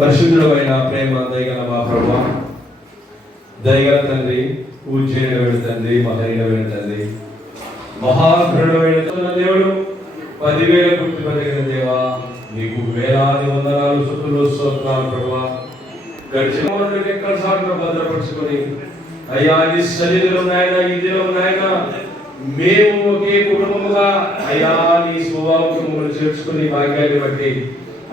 పరిశుద్ధుడైన ప్రేమ దయగల మా ప్రభువా, దయగల తండ్రి, పూజ్యుడైన తండ్రి, మహనీయుడైన తండ్రి, మహాఘనుడైన దేవుడు, 10,000 గుర్తుపరిగిన దేవా, నీకు వేలాది వందనాలు, స్తుతులు, స్తోత్రాలు ప్రభువా. గడిచిన ఎక్కడ సాగులో భద్రపరుచుకొని అయ్యా ఈ సన్నిధిలో నాయన, ఈ దినం నాయన మేము ఒకే కుటుంబముగా అయ్యా నీ స్వభావమును చేర్చుకుని భాగ్యాన్ని బట్టి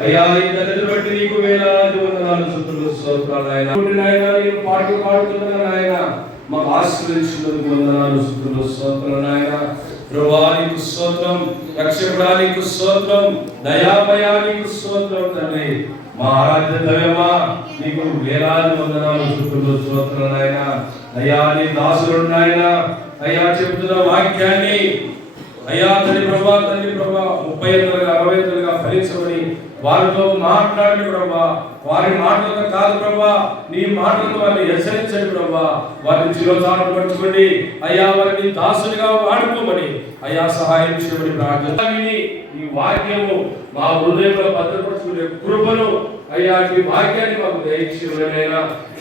అయ్యా ఈ దళితులు బట్టి నీకు వేలాది వందనాలు, స్తుతులు, స్తోత్రాలు నాయన. నేను పాటలు పాడుతున్నాను నాయన, మాకు ఆశీర్వదించినందుకు వందనాలు, స్తుతులు, స్తోత్రాలు నాయన. ప్రభువా నీకు స్తోత్రం, రక్షకుడానికి స్తోత్రం, దయామయానికి స్తోత్రం తండ్రి. మా ఆరాధ్య దైవమా నీకు వేలాది వందనాలు, స్తుతులు, స్తోత్రాలు నాయన. అయ్యా నీ దాసుడు నాయన అయ్యా చెబుతున్న వాక్యాన్ని అయ్యా తండ్రి ప్రభా 30 ఏళ్ళుగా 60 ఏళ్ళుగా ఫలించమని వారితో మాట్లాడి ప్రభా, వారి మాటలతో కాదు ప్రభా, నీ మాటలతో వారిని హెచ్చరించండి ప్రభా, వారిని చిరోధారణ పరచుకోండి అయ్యా, వారిని దాసునిగా వాడుకోమని అయ్యా సహాయం చేయమని ప్రార్థన. ఈ వాక్యము మా హృదయంలో భద్రపరుచుకునే కృపను అయ్యా ఈ వాక్యాన్ని మాకు దయచేయమనైనా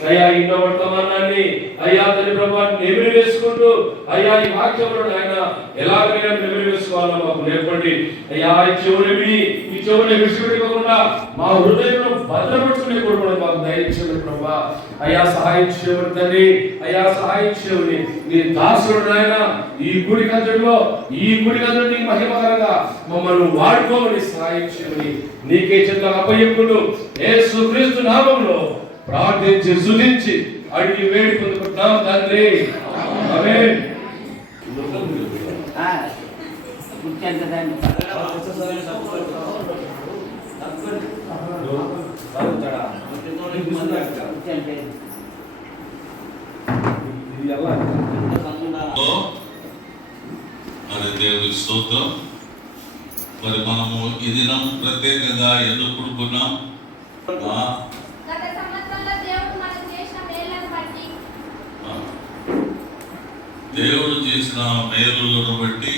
అయ్యా ఇన్న వర్తమానాన్ని అయ్యా తండ్రి ప్రభా నెమిలి వేసుకుంటూ అయ్యా ఈ వాక్యంలో ఆయన ఎలాగైనా నెమిలి వేసుకోవాలో మాకు నేర్పండి అయ్యా. ఈ చెవుని విడిచిపెట్టుకోకుండా మా హృదయంలో భద్రపరుచుకునే కృపను మాకు దయచేయమని ప్రభా అయ్యా సహాయం చేయమని తండ్రి. అయ్యా సహాయం చేయమని నీ దాసుడు ఆయన ఈ గుడి కందులో నీ మహిమకరంగా మమ్మల్ని వాడుకోమని సహాయం చేయమని నీకే చేతులకు అప్పగింపుకుంటూ యేసుక్రీస్తు నామములో ప్రార్థించి స్తుతించి అడిగి వేడి పొందుకుంటున్నాం తండ్రి, ఆమేన్. మరి దేవుని స్తోత్రం. మరి మనము ఈ దినం ప్రత్యేకంగా ఎందుకు కూడుకున్నాం? దేవుడు చేసిన మేలులను బట్టి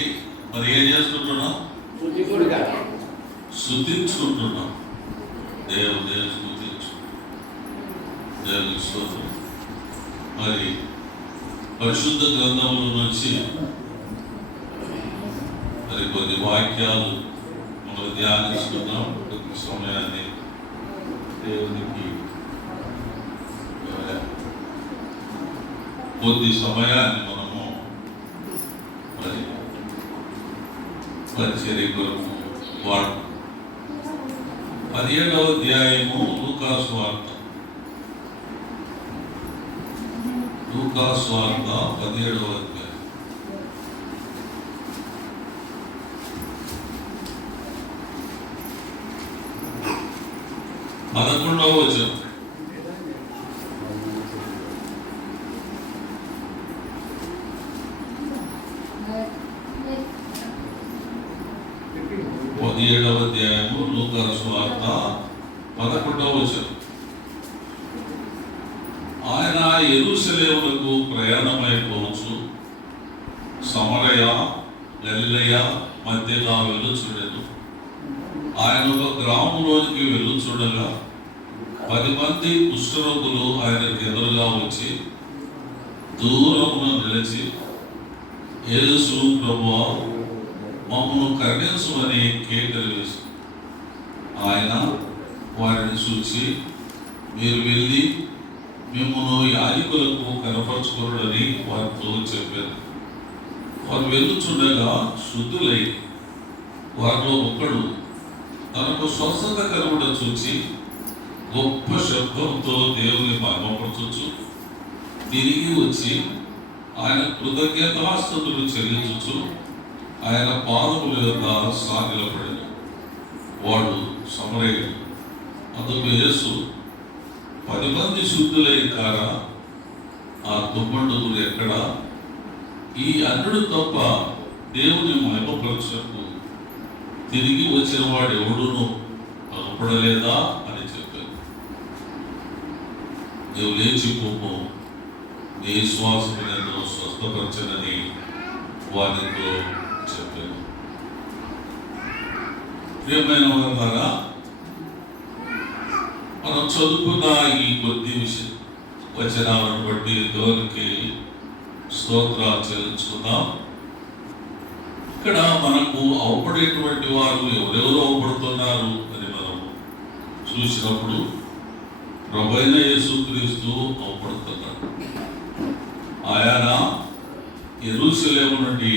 మరి ఏం చేసుకుంటున్నాం? స్తుతించుకుంటున్నాం. దేవుని స్తుతించు, దేవుని స్తోత్రం. మరి పరిశుద్ధ గ్రంథముల నుంచి మరి కొన్ని వాక్యాలు మనం ధ్యానిస్తున్నాం. కొద్ది సమయాన్ని దేవునికి కొద్ది సమయాన్ని మనము మరి పరిచర్య కొరకు వాడు 17వ అధ్యాయము లూకాసు వార్త 17వ అధ్యాయం 11వ వచనం. అధ్యాయము లూకాసు వార్త 11వ వచనం. ఆయన యెరూషలేమునకు ప్రయాణమైపోవచ్చు సమరయ గలిలయ మధ్యగా వెళ్ళుచుండెను. ఆయన ఒక గ్రామంలోనికి వెళ్ళుచుండగా 10 మంది కుష్ఠరోగులు ఆయనకు ఎదురుగా వచ్చి దూరమున నిలిచి, యేసు ప్రభువా మమ్మను కరుణించమని కేకలు వేసి, ఆయన వారిని చూసి, మీరు వెళ్ళి మిమ్మల్ని యాజకులకు కనపరచుకోరని వారితో చెప్పారు. వారు వెళ్ళుచుండగా శుద్ధులై వారిలో ఒకడు తనకు స్వస్థత కలుగుట చూచి గొప్ప శబ్దంతో దేవుని మహిమపరచుచు తిరిగి వచ్చి ఆయన కృతజ్ఞతాస్తుతులు చెల్లించుచు ఆయన పాదముల యొద్ద సాగిలపడెను. వాడు సమరయుడు. అందుకు యేసు, 10 మంది శుద్ధులై కారా? ఆ దుర్మండుడు ఎక్కడా? ఈ అన్యుడు తప్ప దేవుని మహిమపరచుటకు తిరిగి వచ్చిన వాడు ఎవడును కనపడలేదా అని చెప్పారు. నీవు లేచిపోము, నీ శ్వాసము నేను స్వస్థపరచనని వారితో చెప్పాను. ప్రియమైన వారు, మనం చదువుకున్న ఈ కొద్ది వచనాలను బట్టి దేవునికి స్తోత్రాలు చెల్లించుకుందాం. ఇక్కడ మనకు అవపడేటువంటి వారు ఎవరెవరు అవపడుతున్నారు అని మనం చూసినప్పుడు ప్రభువైన యేసుక్రీస్తు అవపడుతున్నాడు. ఆయన యెరూషలేము నుండి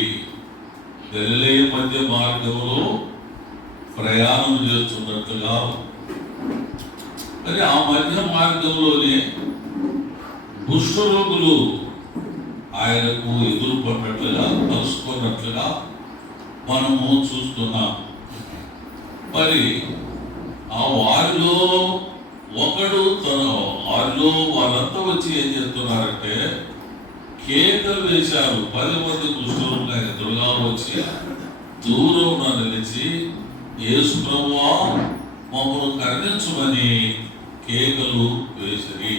గలిలయ మధ్య మార్గంలో ప్రయాణం చేస్తున్నట్లుగా, మరి ఆ మధ్య మార్గంలోనే కుష్ఠరోగులు ఆయనకు ఎదురుపడినట్లుగా కలుసుకున్నట్లుగా మనము చూస్తున్నాం. మరి ఆ వారిలో ఒకడు వారిలో వాళ్ళంతా వచ్చి ఏం చేస్తున్నారంటే కేకలు వేశారు. 10 మంది కుష్ఠరోగులు ఆయన ఎదురుగా వచ్చి దూరం నిలిచి, యేసు ప్రభువా మమ్మల్ని కరుణించమని కేకలు వేసిరి.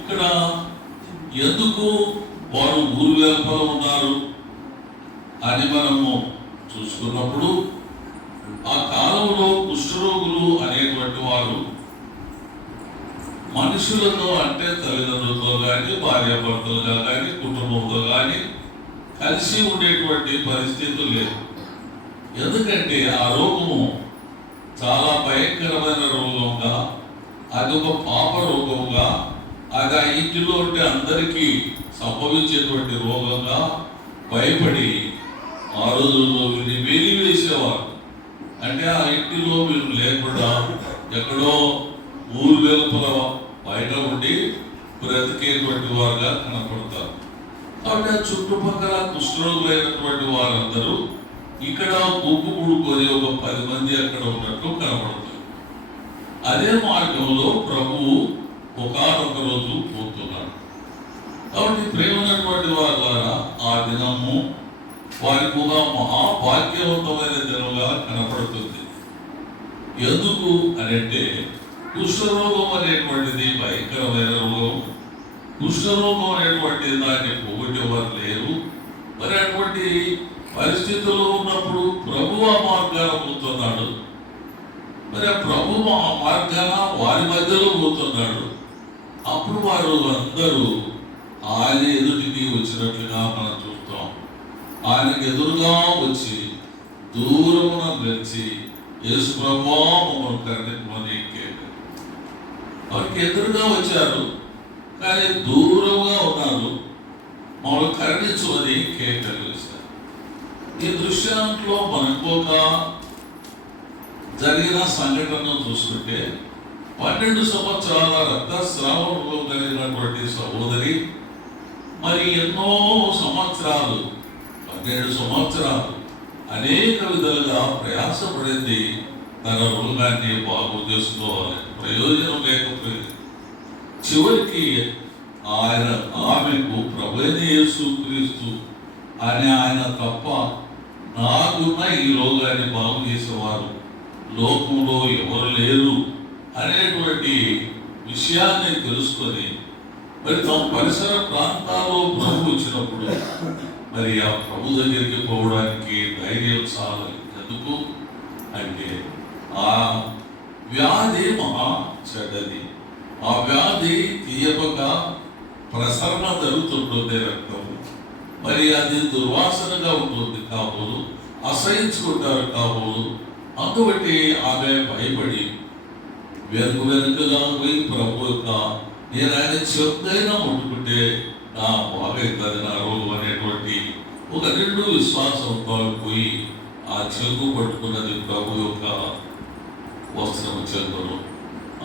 ఇక్కడ ఎందుకు వారు ఊరు వెలుపల ఉన్నారు అని మనము చూసుకున్నప్పుడు, ఆ కాలంలో కుష్ఠరోగులు అనేటువంటి వారు మనుషులతో, అంటే తల్లిదండ్రులతో కానీ, భార్యాభర్తలుగా కానీ, కుటుంబంతో కానీ కలిసి ఉండేటువంటి పరిస్థితులు లేవు. ఎందుకంటే ఆ రోగము చాలా భయంకరమైన రోగంగా, అది ఒక పాప రోగంగా, అది ఆ ఇంటిలో ఉంటే అందరికీ సంభవించేటువంటి రోగంగా భయపడి ఆ రోజుల్లో వీరిని వెలివేసేవారు. అంటే ఆ ఇంటిలో వీళ్ళు లేకుండా ఎక్కడో ఊరు వెలుపల బయట ఉండి బ్రతికేటువంటి వారుగా కనపడతారు. కాబట్టి ఆ చుట్టుపక్కల కుష్ఠరోగులైనటువంటి వారందరూ ఇక్కడ గుంపు కూడుకొని ఒక 10 మంది అక్కడ ఉన్నట్లు కనపడుతుంది. అదే మార్గంలో ప్రభువు ఒకానొక రోజు పోతున్నాడు. కాబట్టి ప్రేమైనటువంటి వారి ద్వారా ఆ దినము వారికి ఒక మహాభాగ్యవంతమైన దినంగా కనపడుతుంది. ఎందుకు అనంటే కుష్ఠరోగం అనేటువంటిది భయంకరమైన రోగం. కుష్ఠరోగం అనేటువంటి దాన్ని పోగొట్టేవారు లేరు. మరి అటువంటి పరిస్థితుల్లో ఉన్నప్పుడు ప్రభువు ఆ మార్గాన పోతున్నాడు. మరి ఆ ప్రభువు ఆ మార్గాన వారి మధ్యలో పోతున్నాడు. అప్పుడు వారు అందరూ ఆయన ఎదుటికి వచ్చినట్లుగా మనం చూస్తాం. ఆయనకు ఎదురుగా వచ్చి దూరమున నిలిచి, యేసు ప్రభువా మమ్మల్ని కరుణించమని కేకలు. వారికి ఎదురుగా వచ్చారు, కానీ దూరంగా ఉన్నారు. మమ్మల్ని కరుణించమని కేకలు వేశారు. ఈ దృశ్యంలో మనకు ఒక జరిగిన సంఘటన చూస్తుంటే, 12 సంవత్సరాల రక్తస్రావంలో కలిగినటువంటి సహోదరి మరి ఎన్నో సంవత్సరాలు, 12 సంవత్సరాలు అనేక విధాలుగా ప్రయాసపడింది తన రోగాన్ని బాగు చేసుకోవాలి. ప్రయోజనం లేకపోయింది. చివరికి ఆమెకు ప్రభువైన యేసుక్రీస్తు అని ఆయన తప్ప నాకున్న ఈ రోగాన్ని బాగు చేసేవారు లోకంలో ఎవరు లేరు అనేటువంటి విషయాన్ని తెలుసుకొని, మరి తమ పరిసర ప్రాంతాల్లో ప్రభు వచ్చినప్పుడు మరి ఆ ప్రభు దగ్గరికి పోవడానికి ధైర్యం చాలు. ఎందుకు అంటే ఆ వ్యాధి మహా చెడ్డది. ఆ వ్యాధి తీయపక ప్రసరణ జరుగుతుంటుంది రక్తము. మరి అది దుర్వాసనగా ఉంటుంది కాబోలు, అసహించుకుంటారు కాబోలు. అందుబట్టి ఆమె భయపడి వెనుకగా పోయి ప్రభు యొక్క, నేను ఆయన చెప్తైనా ముట్టుకుంటే నా బాగైతుంది నా రోగం అనేటువంటి ఒక నిండు విశ్వాసంతో పోయి ఆ చెంగు పట్టుకున్నది ప్రభు యొక్క వస్త్రము చెంగును.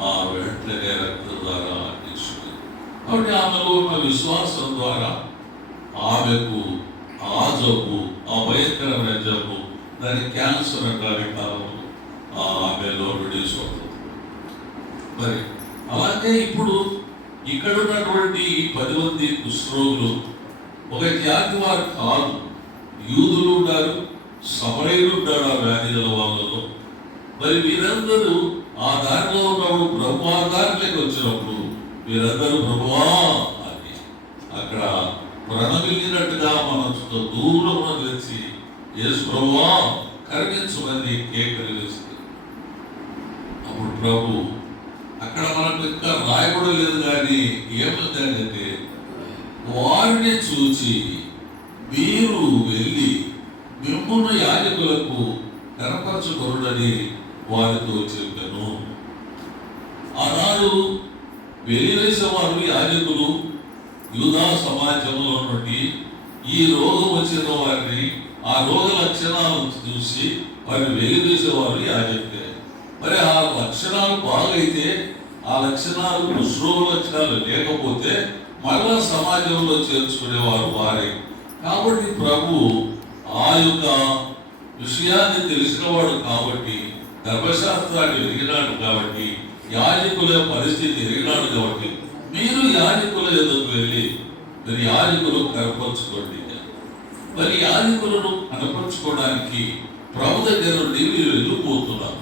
ఆ వెంటనే రక్త ద్వారా తీసుకుంది. కాబట్టి ఆమెలో ఉన్న విశ్వాసం ద్వారా ఆమెకు ఆ జబ్బు, ఆ భయంకరమైన జబ్బు, దాని క్యాన్సర్ అంటారు కాలంలో ఆమెలో రిలీజ్ అవుతుంది. మరి అలాగే ఇప్పుడు ఇక్కడ ఉన్నటువంటి 10 మంది కుష్ఠరోగులు ఒక జాతి వారు కాదు. యూదులు ఉన్నారు, సమరయులు ఉంటాడు ఆ వ్యాధి గల వాళ్ళలో. మరి వీరందరూ ఆ దారిలో ఉన్నప్పుడు ప్రభు ఆ దారిలోకి వచ్చినప్పుడు వీరందరూ ప్రభువా అని అక్కడ ప్రణమిల్లినట్టుగా మనం దూరం తెచ్చి, యేసు ప్రభువా కరుణించమని కేకలు వేస్తుంది. అప్పుడు ప్రభు అక్కడ మనకు ఇంకా రాయబడలేదు, కానీ ఏమంటే వారిని చూచి మీరు వెళ్ళి మిమ్మును యాజకులకు కనపరచుకొనుడని వారితో చెప్పాను. ఆనాడు వెలివేసేవారు యాజకులు యూదా సమాజంలో నుండి ఈ రోగం వచ్చిన వారిని, ఆ రోగ లక్షణాలను చూసి వారిని వెలివేసేవారు యాజకులే. మరి ఆ లక్షణాలు బాగైతే, ఆ లక్షణాలు కుష్ఠరోగ లక్షణాలు లేకపోతే మళ్ళా సమాజంలో చేర్చుకునేవారు వారే. కాబట్టి ప్రభు ఆ యొక్క విషయాన్ని తెలిసినవాడు కాబట్టి, ధర్మశాస్త్రాన్ని ఎరిగినాడు కాబట్టి, యాజకుల పరిస్థితి ఎరిగినాడు కాబట్టి, మీరు యాజకుల ఎదుగు వెళ్ళి మీరు యాజకులు కనపరుచుకోండి. మరి యాజకులను కనపరుచుకోవడానికి ప్రభు దగ్గర నుండి మీరు వెళ్ళిపోతున్నారు.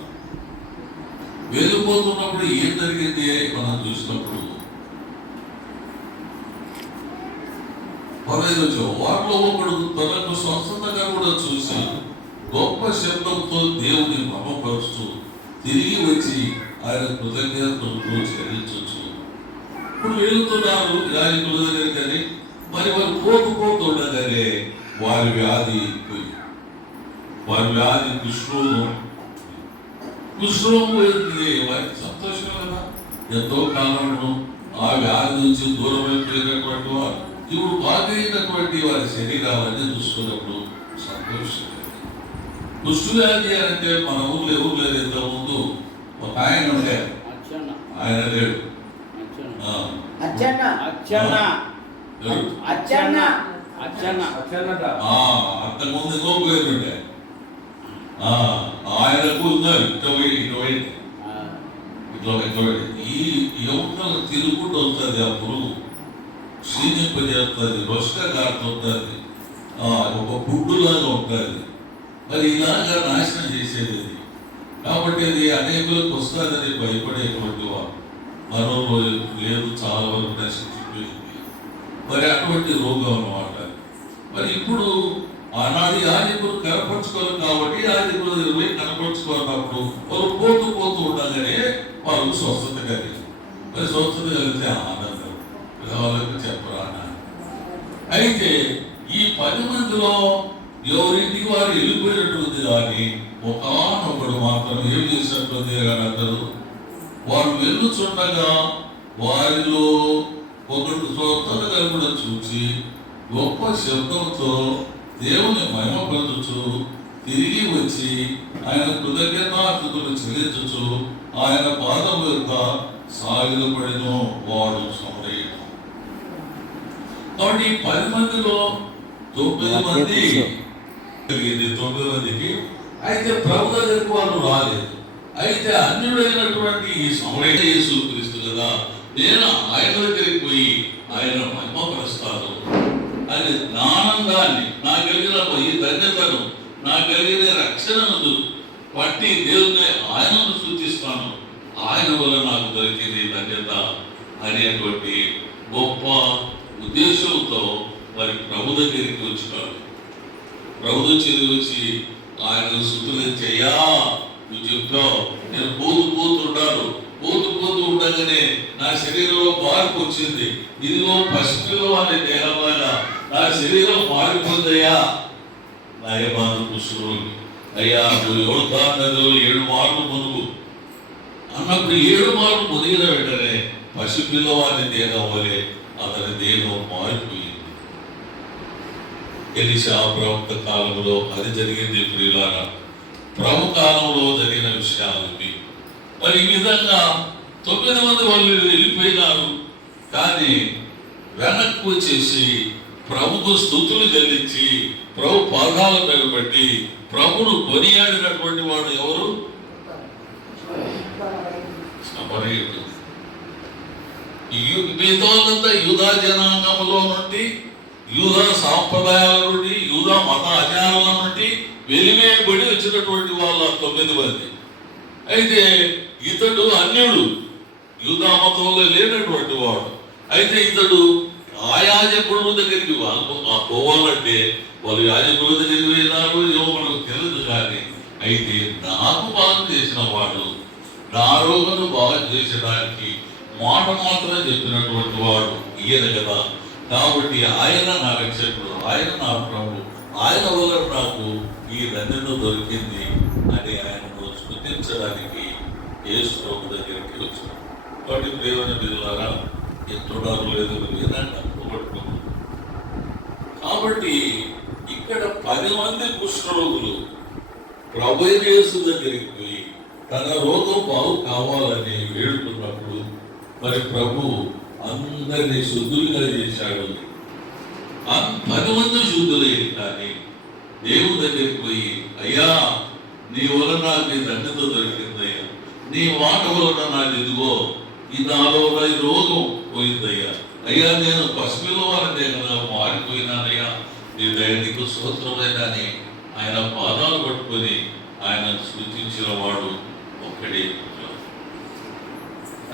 వెళ్ళిపోతున్నప్పుడు ఏం జరిగింది మనం చూసినప్పుడు వారిలో ఒకడు తనకు స్వస్థతగా కూడా చూసి గొప్ప శబ్దంతో దేవుని మమపరుస్తూ తిరిగి వచ్చి ఆయన కృతజ్ఞతలతో చెల్లించవచ్చు. ఇప్పుడు వెళ్తున్నారు యాజకుల దగ్గరికి, మరి వారు పోతుండగానే వారి వ్యాధి కుష్ఠరోగం వారికి సంతోషం కదా. ఎంతో కాలంలో ఆ వ్యాధి నుంచి దూరం అయిపోయినటువంటి వారు ఇప్పుడు బాగైనటువంటి వారి శరీరాలన్నీ చూసుకున్నప్పుడు సంతోషం. కుష్ఠవ్యాధి అంటే మన ఊళ్ళో ఎవరు లేదు. ఇంతకుముందు ఒక ఆయన ఉండే, ఆయన లేడు. అంతకుముందు ఇంకో పేరు ఉండే, ఆయనకు ఉన్నారు. ఇట్లా ఈ యువతలు తిరుగుకుంటూ వస్తుంది. ఆ పురుగు క్షీణింపజేస్తుంది, రొష్క కారుతుంది, ఒక పుడ్డులాగా ఉంటుంది. మరి ఇలాగా నాశనం చేసేది అది. కాబట్టి అది అనేకులకు వస్తుందని భయపడేటువంటి మరో లేదు, చాలా వరకు నశించిపోయింది. మరి అటువంటి రోగం అన్నమాట. మరి ఇప్పుడు ఆనాడు యాజకులు కనపరుచుకోరు కాబట్టి యాజకులు ఇరవై కనపరుచుకున్నప్పుడు వాళ్ళు పోతూ ఉండగానే వాళ్ళకు స్వస్థత కలిగింది. మరి స్వస్థత కలిగితే ఆనందం వాళ్ళకి చెప్పరా. అయితే ఈ 10 మందిలో ఎవరింటికి వారు వెళ్ళిపోయినట్టుంది, కానీ ఒకనొకడు మాత్రం ఏం చేసినట్టుంది కానీ అందరూ వారు వెళ్ళుచుండగా వారిలో ఒకడు స్వస్థత కలుగుడ చూచి గొప్ప శబ్దంతో దేవుని మహిమపరచుచు తిరిగి వచ్చి ఆయన కృతజ్ఞతాస్తుతులు చెల్లించుచు ఆయన పాదం యొక్క సాగిలపడిను వాడు సమరయుడు. కాబట్టి 10 మందిలో 9 మంది కలిగింది. 9 మందికి అయితే ప్రభు దగ్గరికి వాళ్ళు రాలేదు. అయితే అన్యుడైనటువంటి ఈ సమరయ యేసు క్రీస్తు కదా, నేను ఆయన దగ్గరికి పోయి ఆయన మహిమపరుస్తాను అని ఆనందాన్ని, నా కలిగిన ఈ ధన్యతను, నా కలిగిన రక్షణను బట్టి దేవుని ఆయనను సూచిస్తాను, ఆయన వల్ల నాకు దొరికింది ధన్యత అనేటువంటి గొప్ప ఉద్దేశంతో మరి ప్రభు దగ్గరికి వచ్చినాడు. ప్రభు దగ్గరికి వచ్చి ఆయన స్థుతులు చెయ్యా, నువ్వు చెప్పావు, నేను పోతూ ఉండగానే నా శరీరంలో మార్పు వచ్చింది. ఇదిగో పసిపిల్ల అనే దేహంలాగా నా శరీరం మారిపోయిందయ్యా. నయమాను కుష్ఠరోగి అయ్యా, నువ్వు 7 మార్లు మునుగు అన్నప్పుడు 7 మార్లు మునిగిన వెంటనే పసిపిల్లవాని దేహం వలె అతని దేహం మారిపోయింది. ఎలీషా ప్రవక్త కాలంలో అది జరిగింది. ప్రియులారా, ప్రభు కాలంలో జరిగిన విషయాలు ఇవి. మరి ఈ విధంగా 9 మంది వాళ్ళు వెళ్ళిపోయినారు, కానీ వెనక్కి వచ్చేసి ప్రభుకు స్థుతులు చెల్లించి ప్రభు పాదాల మీద పెట్టి ప్రభును కొనియాడినటువంటి వాడు ఎవరు? మిగతాదంతా యూదా జనాంగంలో నుండి, యూదా సాంప్రదాయాల నుండి, యూదా మత ఆచారాల నుండి వెలివేయబడి వచ్చినటువంటి వాళ్ళ 9 మంది. అయితే ఇతడు అన్యుడు, యూదా మతంలో లేనటువంటి వాడు. అయితే ఇతడు ఆ యాజకుల దగ్గరికి వాళ్ళు పోవాలంటే వాళ్ళు యాజకుల దగ్గరికి పోయినారు, ఏమో మనకు తెలియదు. కానీ అయితే నాకు బాగు చేసిన వాడు నా రోగును బాగా చేసడానికి మాట మాత్రం చెప్పినటువంటి వాడు ఈయన కదా. కాబట్టి ఆయన నా రక్షకుడు, ఆయన నా ప్రభు, ఆయన వల్ల నాకు ఈ ధన్యత దొరికింది అని ఆయనను స్మృతించడానికి యేసు ప్రభు దగ్గరికి వచ్చాడు. కాబట్టి ప్రియమైన బిడ్డలారా, ఎత్తుడారు లేదు ఏదంటే అనుకోబట్టుకున్నాం. కాబట్టి ఇక్కడ 10 మంది కుష్ఠరోగులు ప్రభు యేసు దగ్గరికి పోయి తన రోగం బాగు కావాలని వేడుకున్నప్పుడు మరి ప్రభు అందరినీ శుద్ధులుగా చేశాడు. 10 మంది శుద్ధులయ్యారు. కానీ దేవుని దగ్గరికి పోయి, అయ్యా నీ వలన నాకు ఈ ధన్యత దొరికిందయ్యా, నీ మాట వలన నాకు ఇదిగో ఈ నాలో ఈ రోగం పోయిందయ్యా, అయ్యా నేను పసిపిల్లవారంటే కదా మారిపోయినానయ్యా, నీ దయకు స్తోత్రమైనని ఆయన పాదాలు పట్టుకొని ఆయన స్తుతించిన వాడు ఒక్కడే.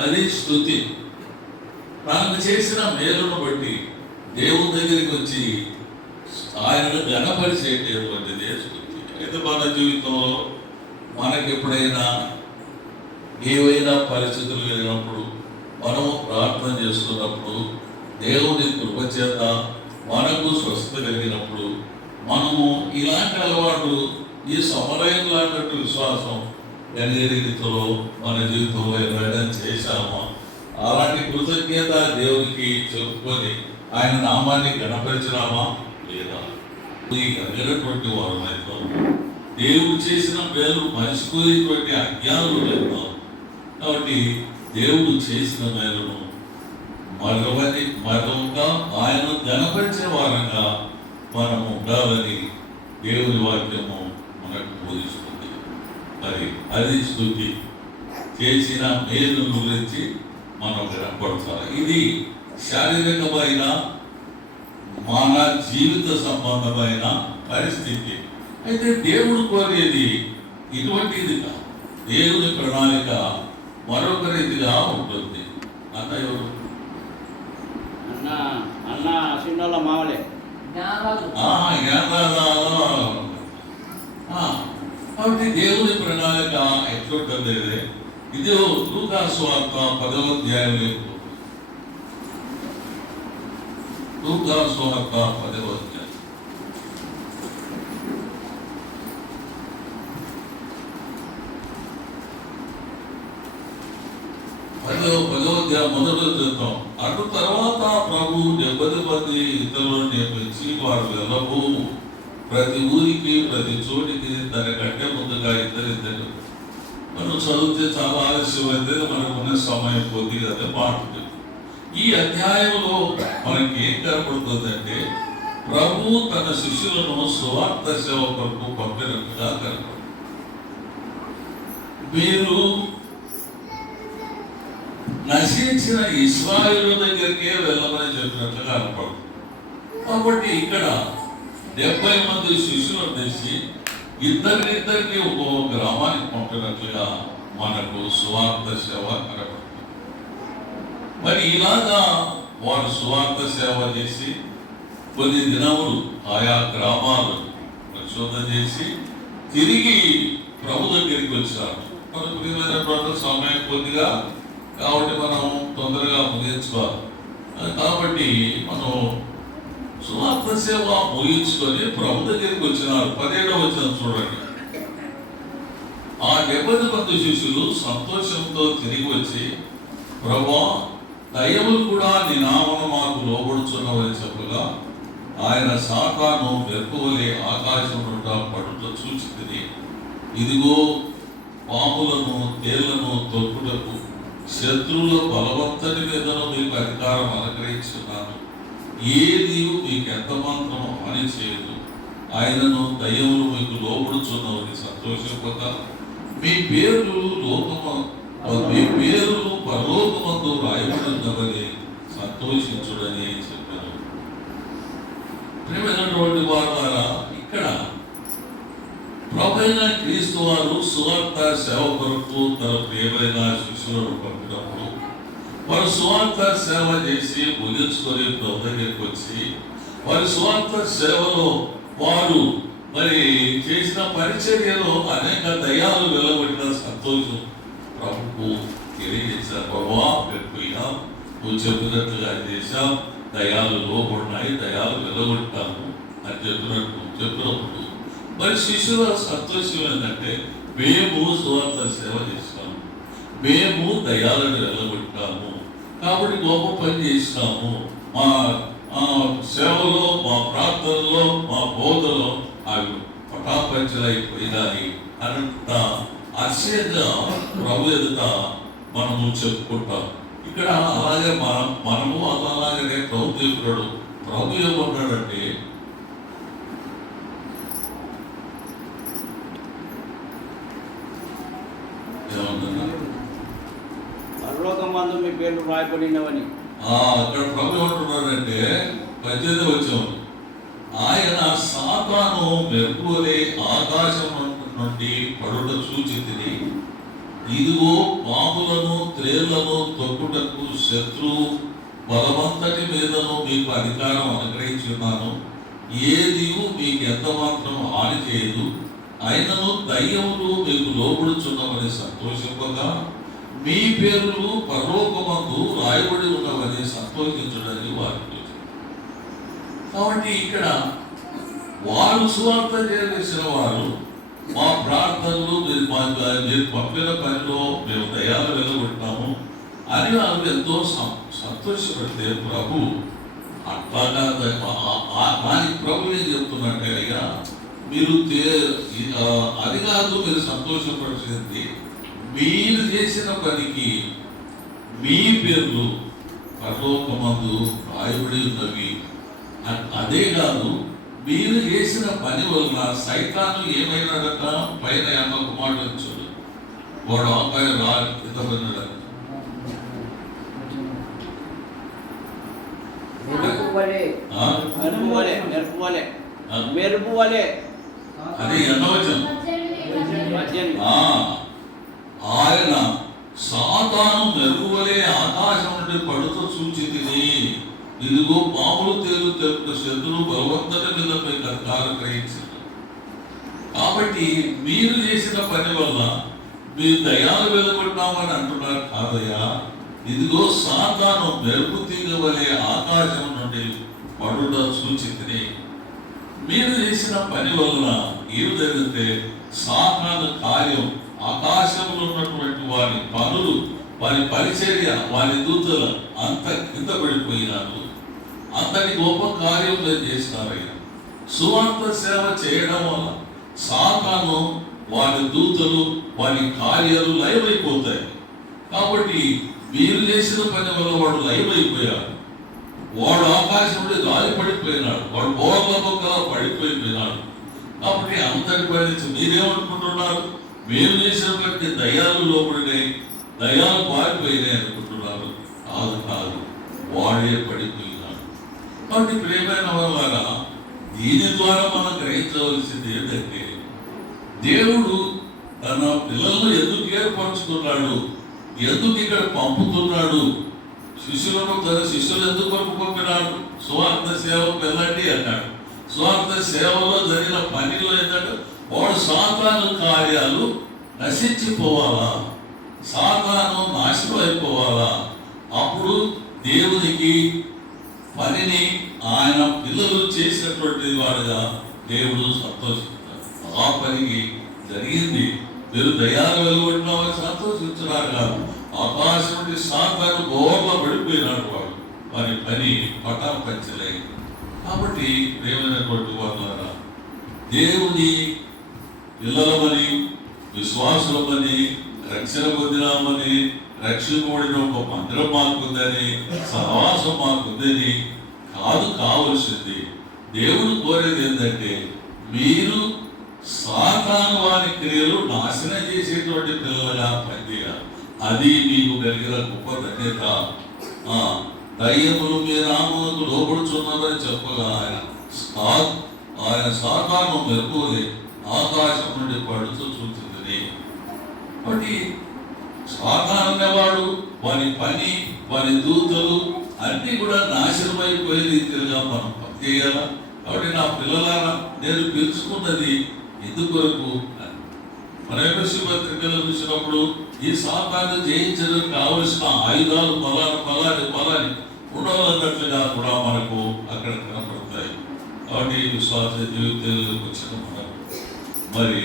అది స్తుతి. తాను చేసిన మేలును బట్టి దేవుని దగ్గరికి వచ్చి ఆయనను ఘనపరిచేటటువంటిదే స్తుతి. అయితే మన జీవితంలో మనకి ఎప్పుడైనా ఏవైనా పరిస్థితులు కలిగినప్పుడు, మనము ప్రార్థన చేస్తున్నప్పుడు, దేవుని కృప చేత మనకు స్వస్థత కలిగినప్పుడు, మనము ఇలాంటి అలవాటు ఈ సమరయం లాంటి విశ్వాసం కలిగే రీతిలో మన జీవితంలో ఎవరైనా చేశామా? అలాంటి కృతజ్ఞత దేవునికి చెప్పుకొని ఆయన నామాన్ని గణపరిచినామా లేదా? ఈ కలిగినటువంటి వారు అయితే దేవుడు చేసిన మేలు మర్చిపోయేటువంటి అజ్ఞానులు లేదు. కాబట్టి దేవుడు చేసిన మేలును మరొక ఆయన గణపరిచే వారంగా మనం ఉండాలని దేవుని వాక్యము మనకు బోధిస్తుంది. మరి అది స్తుతి. చేసిన మేలు గురించి మనం కనపడతాం. ఇది శారీరకమైన మన జీవిత సంబంధమైన పరిస్థితి. అయితే దేవుడు కోరేది ఇటువంటిది కాదు. దేవుని ప్రణాళిక మరొక రీతిగా ఉంటుంది. అన్న ఎవరు? అన్న సిన్నోళ్ళ మావలే కాబట్టి దేవుని ప్రణాళిక ఎట్లుంటుంది? ఇది లూకా సువార్త 10వ అధ్యాయంలో, లూకా సువార్త 10వ అధ్యాయం 10వ అధ్యాయం మొదటి చూద్దాం. అటు తర్వాత ప్రభు 70 మంది ఇతరులను నియమించి వారు వెళ్ళబో ప్రతి ఊరికి ప్రతి చోటికి తన కంటే ముందుగా ఇద్దరు. మనం చదివితే చాలా ఆలస్యమైతే మనకున్న సమయం కొద్దిగా మాట్లాడుతుంది. ఈ అధ్యాయంలో మనకి ఏం కనపడుతుందంటే ప్రభు తన శిష్యులను సువార్త సేవ కొరకు పంపినట్టుగా కనపడుతుంది. మీరు నశించిన ఇశ్రాయేలు దగ్గరికే వెళ్ళమని చెప్పినట్లుగా కనపడుతుంది. కాబట్టి ఇక్కడ 70 మంది శిష్యులను తెచ్చి ఇద్దరిని ఒక గ్రామానికి పంపినట్లుగా మనకు సువార్త సేవ కనపడుతుంది. మరి ఇలాగా వారు సువార్త సేవ చేసి కొన్ని దినములు ఆయా గ్రామాలు పరిశోధన చేసి తిరిగి ప్రభు దగ్గరికి వచ్చారు. మనకు ప్రియమైనటువంటి సమయం కొద్దిగా కాబట్టి మనం తొందరగా ముగించుకోవాలి. కాబట్టి మనం సువార్త సేవ ముగించుకొని ప్రభు దగ్గరికి వచ్చినారు. 17వ వచనం చూడండి. ఆ 70 మంది శిష్యులు సంతోషంతో తిరిగి వచ్చి, ప్రభువా దయ్యములు కూడా నీ నామమున మాకు లోబడుచున్నవని చెప్పగా ఆయన శాఖను మెరుపువలే ఆకాశం నుండి పడుతూ చూచితిని. ఇదిగో పాములను తేళ్లను తొక్కుటకు శత్రువుల బలవంతుని మీదను మీకు అధికారం అనుగ్రహించున్నాను. ఏది మీకు ఎంత మాత్రం హాని చేయదు. ఆయనను దయ్యములు మీకు లోబడుచున్నవని సంతోషింపక మీ పేర్లు పరలోకమందు రాయబడినవని సంతోషించుడని చెప్పారు. ప్రియమైనటువంటి వారు, ఇక్కడ ప్రభువైన క్రీస్తు వారు సువార్త సేవ కొరకు తన ప్రియమైన శిష్యులను పంపినప్పుడు వారు సువార్త సేవ చేసి ముగించుకొని ప్రభు దగ్గరికి వచ్చి వారి సువార్త సేవలో వారు మరి చేసిన పరిచర్యలో అనేక దయ్యాలు వెలువడిన సంతోషం ప్రభు నువ్వు తెలియజేశావు ప్రభా, వెళ్ళిపోయాం, నువ్వు చెప్పినట్లుగా చేశాం, దయాలు లోపడినాయి, దయాలు వెలగొట్టాము అని చెప్పినప్పుడు మరి శిష్యుల సంతోషం ఏంటంటే మేము సువార్త సేవ చేస్తాము, మేము దయాలను వెలగొట్టాము, కాబట్టి గొప్ప పని చేస్తాము, మా సేవలో, మా ప్రార్థనలో, మా బోధలో అవి పటాపంచలైపోయినాయి అనంత అతిశయంగా ప్రభు ఎదుట మనము చెప్పుకుంటాం. ఇక్కడ అలాగే మనము అలాగనే ప్రభు దేవుడు ప్రభు ఏమన్నాడంటే, పరలోకమందు మీ పేర్లు రాయబడినవని. అక్కడ ప్రభు ఏమంటున్నాడంటే 18వ వచనం, ఆయన సాతాను మెరుపువలే ఆకాశం నుండి పడుట చూచితిని, ఇదిగో పాములను త్రేళ్లను తొక్కుటకు శత్రు బలమంతటి మీదను మీకు అధికారం అనుగ్రహించున్నాను, ఏది మీకు ఎంత మాత్రం హాని చేయదు, అయినను దయ్యములు మీకు లోబడుచున్నవని సంతోషింపగా మీ పేర్లు పరలోకమందు రాయబడి ఉన్నవని సంతోషించడానికి వారికి. కాబట్టి ఇక్కడ వారు సువార్త చేసిన వారు, మా ప్రార్థనలు మీరు పంపిన పనిలో మేము దయాలు వెలగొట్టాము అని వాళ్ళు ఎంతో సంతోషపడితే ప్రభు అట్లాగా దానికి ప్రభు ఏం చెప్తున్నట్టే, అయ్యా మీరు అది కాదు, మీరు సంతోషపరిచింది మీరు చేసిన పనికి మీ పేర్లు పరలోకమందు రాయబడి ఉన్నవి. అదే కాదు, మీరు చేసిన పని వలన సైతాను ఏమైనాడట, పైన అన్న కుమారుడు చూడు, వాడు అబ్బాయి రా కింద పడినాడు. అది ఎన్నవచనం, ఆయన సాతాను మెరుగువలే ఆకాశం నుండి పడుతూ చూచితిని, ఇదిగో పాములు తేలు తెలుపు శత్రువు బలవంతటి మీద మీకు అధికారం గ్రహించారు. కాబట్టి మీరు చేసిన పని వల్ల మీరు దయాలు వెలుగొట్టామని అంటున్నారు కాదయ్యా, ఇదిగో సాతాను మెరుపు తీగవలే ఆకాశం నుండి పడుట చూచితిని. మీరు చేసిన పని వలన ఏం జరిగితే సాతాను కార్యం, ఆకాశంలో ఉన్నటువంటి వారి పనులు, వారి పరిచర్య, వారి దూతలు అంత కింద పడిపోయినారు. అంతటి గొప్ప కార్యం మీరు చేసినారయ్యా. సువార్త సేవ చేయడం వల్ల సాతాను, వారి దూతలు, వారి కార్యాలు లయమైపోతాయి. కాబట్టి మీరు చేసిన పని వల్ల వాడు లయమైపోయాడు, వాడు ఆకాశం నుండి గాలి పడిపోయినాడు, వాడు బోర్ల మొక్కలా పడిపోయిపోయినాడు. కాబట్టి అంతటి పని మీరేమనుకుంటున్నారు, మేము చేసినటువంటి దయాలు లోపడినాయి, దయాలు పారిపోయినాయి అనుకుంటున్నారు. కాదు, వాడే పడిపోయినాడు. కాబట్టి ప్రియమైన వాళ్ళ దీని ద్వారా మనం గ్రహించవలసింది ఏంటంటే, దేవుడు తన పిల్లలను ఎందుకు ఏర్పరచుకున్నాడు, ఎందుకు ఇక్కడ పంపుతున్నాడు, శిష్యులను తన శిష్యులు ఎందుకు పంపినాడు, స్వార్థ సేవకు వెళ్ళండి అన్నాడు. స్వార్థ సేవలో జరిగిన పనిలో ఏంటంటే, వాడు సాతాను కార్యాలు నశించిపోవాలా, సాతాను నాశనం అయిపోవాలా, అప్పుడు దేవునికి పనిని ఆయన పిల్లలు చేసినటువంటి వాడుగా దేవుడు సంతోషిస్తారు. ఆ పనికి జరిగింది. మీరు దయాలు వెలువడినామని సంతోషించున్నారు కాదు, ఆకాశం నుండి సాతాను గోర్ల పడిపోయినాడు వాడు, వారి పని పటాపంచలే. కాబట్టి ప్రేమైనటువంటి వాళ్ళ దేవుని పిల్లలమని, విశ్వాసులమని, రక్షణ పొందినామని, రక్షింపబడిన ఒక మందిరం మాకుందని, సహవాసం మాకుందని కాదు కావలసింది. దేవుడు కోరేది ఏంటంటే, మీరు సాతాను వారి క్రియలు నాశనం చేసేటువంటి పిల్లలుగా పనిచేయాలి. అది మీకు కలిగిన గొప్ప ధన్యత. దయ్యములు మీ నామమునకు లోబడుచున్నారని చెప్పగా ఆయన సాతాను మెరుపులే ఆకాశం నుండి పడుతూ చూస్తుంది. కాబట్టి సాతాను అనేవాడు, వారి పని, వారి దూతలు అన్ని కూడా నాశనమైపోయే రీతిగా మనం పనిచేయాలా. కాబట్టి నా పిల్లలారా, నేను పిలుచుకున్నది ఎందుకొరకు, మన యొక్క పత్రికలు చూసినప్పుడు ఈ సాతాన్ని జయించడానికి కావలసిన ఆయుధాలు పలాని ఉండవలన్నట్లుగా కూడా మనకు అక్కడ కనపడతాయి. కాబట్టి విశ్వాస జీవితంలోకి వచ్చిన మనం మరి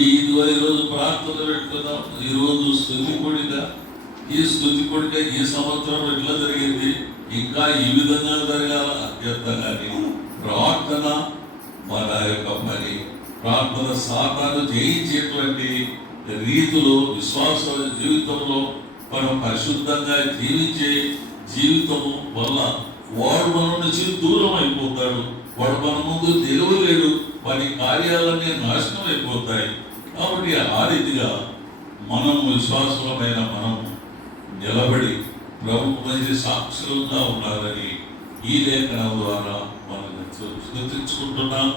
ఈ 20 రోజు ప్రార్థన పెట్టుకుందాం. ఈరోజు స్తుతి కూడిక, ఈ స్తుతి కూడిక ఈ సంవత్సరం ఎట్లా జరిగింది, ఇంకా ఈ విధంగా జరగాల అత్యంత కానీ ప్రార్థన మన యొక్క పని. ప్రార్థన సాతాను జయించేటువంటి రీతిలో విశ్వాస జీవితంలో మనం పరిశుద్ధంగా జీవించే జీవితము వల్ల వాడు మన నుంచి దూరం అయిపోతాడు, వాడు మన ముందు నిలవలేడు, వారి కార్యాలన్నీ నాశనం అయిపోతాయి. కాబట్టి ఆ రీతిగా మనం విశ్వాసమైన మనం నిలబడి ప్రభు మంచి సాక్షులుగా ఉండాలని ఈ లేఖనం ద్వారా మనం స్తుతించుకుంటున్నాం,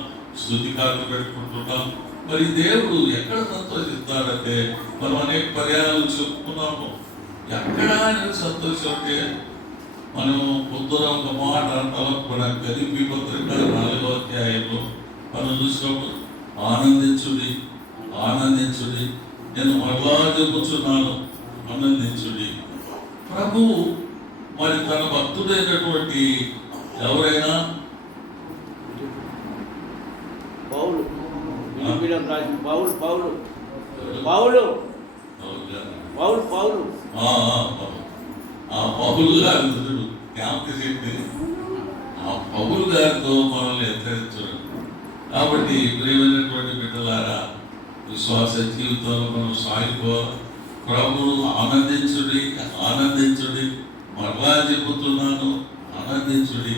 స్తుతి కార్డు పెట్టుకుంటున్నాం. మరి దేవుడు ఎక్కడ సంతోషిస్తాడంటే మనం అనేక పర్యాయాలు చెప్పుకున్నాము. ఎక్కడ సంతోషం అంటే మనం పొద్దున ఒక మాట తలపడం కలిపి పత్రిక 4వ అధ్యాయంలో మనం చూసినప్పుడు ఆనందించుడి ఆనందించుడి, నేను మరలా చెప్పుచున్నాను ఆనందించుడి. ప్రభువు మరి తన భక్తుడైనటువంటి ఎవరైనా పౌలు రాసిన పౌలు పౌలు పౌలు పౌలు పౌలు ఆ పౌలు గారు క్యాంప్ చెప్పి ఆ పౌలు గారితో మనల్ని హెచ్చరించారు. కాబట్టి ప్రియమైనటువంటి బిడ్డలారా, విశ్వాస జీవితంలో మనం సాగిపోవాలి. ప్రభువు ఆనందించుడి ఆనందించుడి, మరలా చెబుతున్నాను ఆనందించుడి.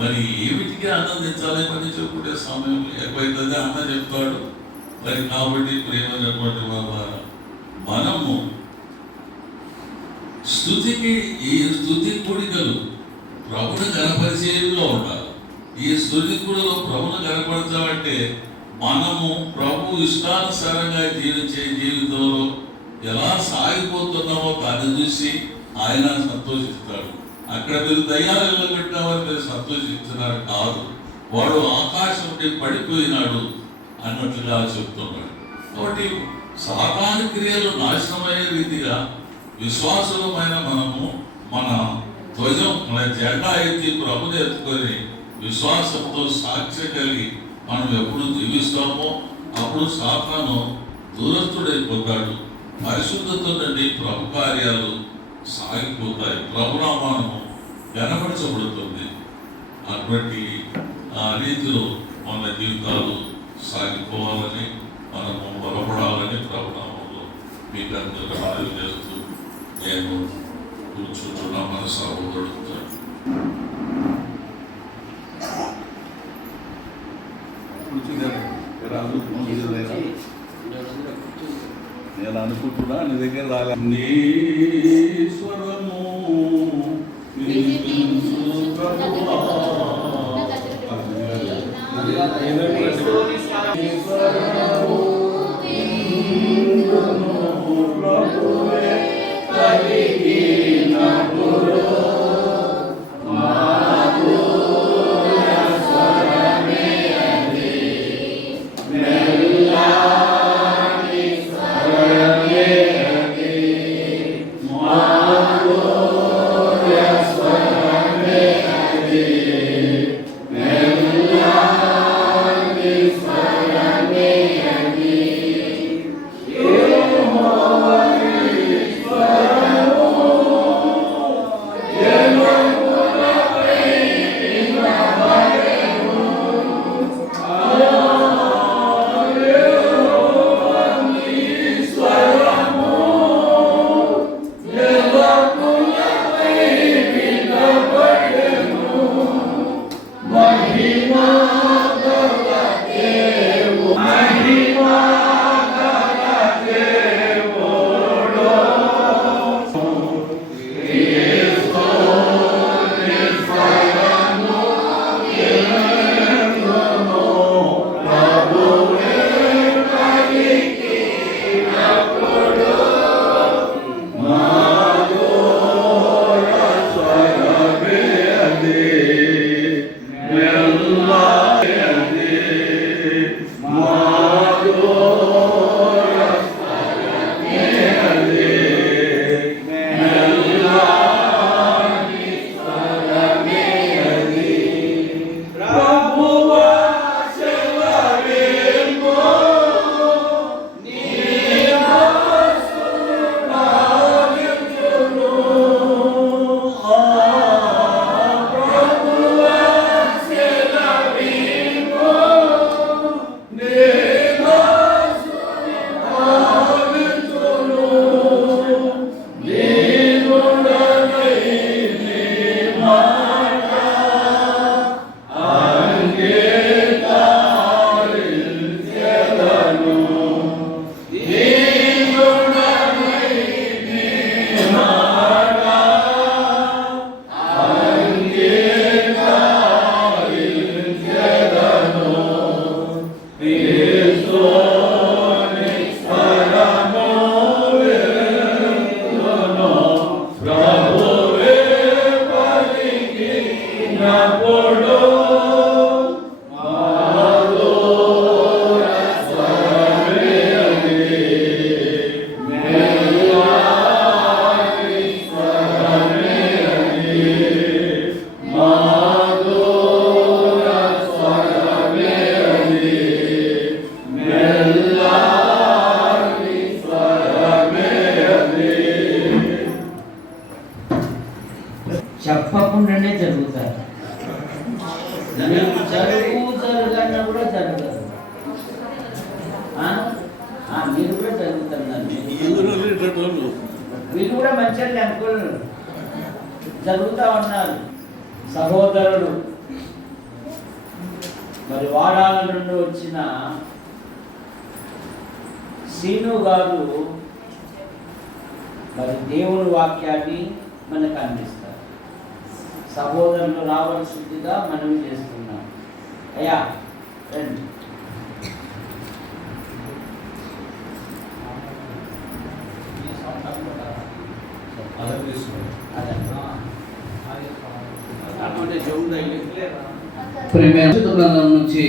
మరి ఏమిటికి ఆనందించాలి అని చెప్పుకునే సమయం ఎక్కువైతుంది అన్న చెప్తాడు. మరి కాబట్టి ప్రియమైనటువంటి వారు మనము స్తుతికి ఈ స్తుతి కూడికలు ప్రభుని కనపరిచేవిగా ఉండాలి. ఈ స్తుతి కూడలో ప్రభుని కనపరచాలంటే మనము ప్రభు ఇష్టానుసారంగా జీవించే జీవితంలో ఎలా సాగిపోతున్నామో దాన్ని చూసి ఆయన సంతోషిస్తాడు. అక్కడ మీరు దయ్యాలలో పెట్టినవారు మీరు సంతోషిస్తున్నారు కాదు, వాడు ఆకాశం నుండి పడిపోయినాడు అన్నట్లుగా చెప్తున్నాడు. కాబట్టి సాతాను క్రియలు నాశనమయ్యే రీతిగా విశ్వాసులమైన మనము మన ధ్వజం మన జెండా ఎత్తి ప్రభుని ఎత్తుకొని విశ్వాసంతో సాక్ష్యం కలిగి మనం ఎప్పుడు జీవిస్తామో అప్పుడు సాతాను దూరస్తుడైపోతాడు. పరిశుద్ధత నుండి ప్రభు కార్యాలు సాగిపోతాయి, ప్రభునామానము కనపరచబడుతుంది. అటువంటి ఆ రీతిలో మన జీవితాలు సాగిపోవాలని మనము బలపడాలని ప్రభునామంలో మీకు అందరూ మనవి చేస్తూ నేను కూర్చుంటున్నా. మన సహోదరుడు నేను అనుకుంటున్నా నీ దగ్గర రాలే. నీ స్వరము చెప్పకుండానే జరుగుతారు. మీరు జరగన్నా కూడా జరగదు. మీరు కూడా జరుగుతున్నారు. వీళ్ళు కూడా మంచిగా అనుకున్నారు, జరుగుతూ ఉన్నారు. సహోదరుడు మరి వాడాల నుండి వచ్చిన సీను గారు మరి దేవుని వాక్యాన్ని మనకు అందిస్తారు. సహోదరులు రావాల్సిందిగా మనం చేస్తున్నాం. అయ్యా రండి. పరిశుద్ధ గ్రంథం నుంచి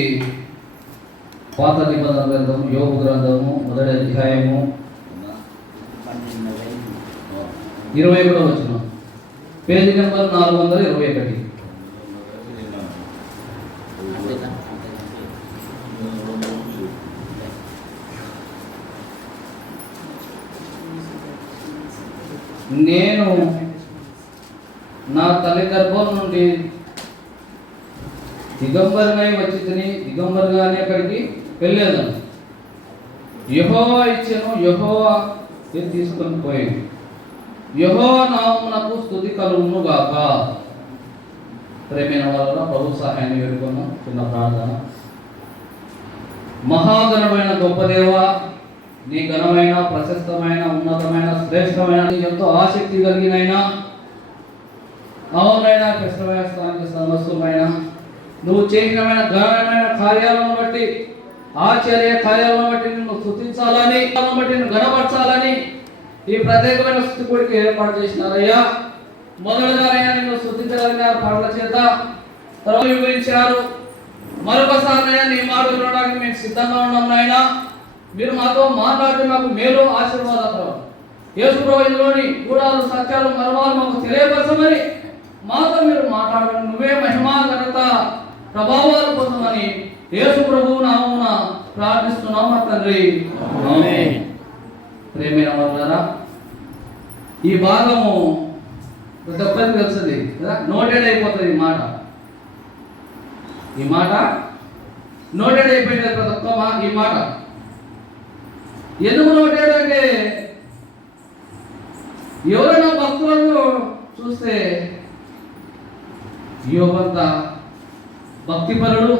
పాత నిబంధన గ్రంథం యోబు గ్రంథము 1వ అధ్యాయము 21వ వచనం, పేజీ నెంబర్ 421. నేను నా తల్లి గర్భం నుండి దిగంబరునై వచ్చి తిని దిగంబరుగానే అక్కడికి వెళ్ళేదాను. యెహోవా ఇచ్చెను, యెహోవా తీసుకొని పోయింది. యెహోవా నామమునకు స్తుతి కలుగును గాక. ప్రేమైన వాళ్ళ ప్రభు సహాయాన్ని వేడుకున్నాం. చిన్న ప్రార్థన. మహాగణమైన గొప్ప దేవ, నీ ఘనమైన ప్రశస్తమైన ఉన్నతమైన శ్రేష్టమైన ఎంతో ఆసక్తి కలిగినైనా అవునైనా కష్టమైన స్థానిక సమస్యమైన నువ్వు చేసినమైన ఘనమైన కార్యాలను బట్టి ఆశ్చర్య కార్యాలను బట్టి నిన్ను స్తుతించాలని బట్టి నిన్ను గణపరచాలని ఈ ప్రత్యేకమైన స్తుతి కొడుకు ఏర్పాటు చేసినారయ్యా. మొదలుగానైనా నిన్ను స్తుతించగలిగినారు పనుల చేత, తర్వాత వివరించారు. మరొకసారి నీ మాట వినడానికి మేము సిద్ధంగా ఉన్నాం నాయనా. మీరు మాతో మాట్లాడితే మాకు మేలు ఆశీర్వాదాలు యేసు ప్రభువులోని గూఢాలు సత్యాలు మర్మాలు మాకు తెలియపరచమని మాతో మీరు మాట్లాడమని, నువ్వే మహిమా ఘనత ప్రభావాలు పొందమని యేసు ప్రభువు నామమున ప్రార్థిస్తున్నాము తండ్రి. ఆమేన్. ప్రేమైన వాళ్ళారా, ఈ భాగము ప్రతి ఒక్కరికి తెలుస్తుంది కదా, నోటెడ్ అయిపోతుంది. ఈ మాట నోటెడ్ అయిపోయింది ప్రతి ఒక్క ఈ మాట. ఎందుకు నోటెడ్ అంటే ఎవరైనా భక్తులను చూస్తే యోగంతా భక్తిపరుడు,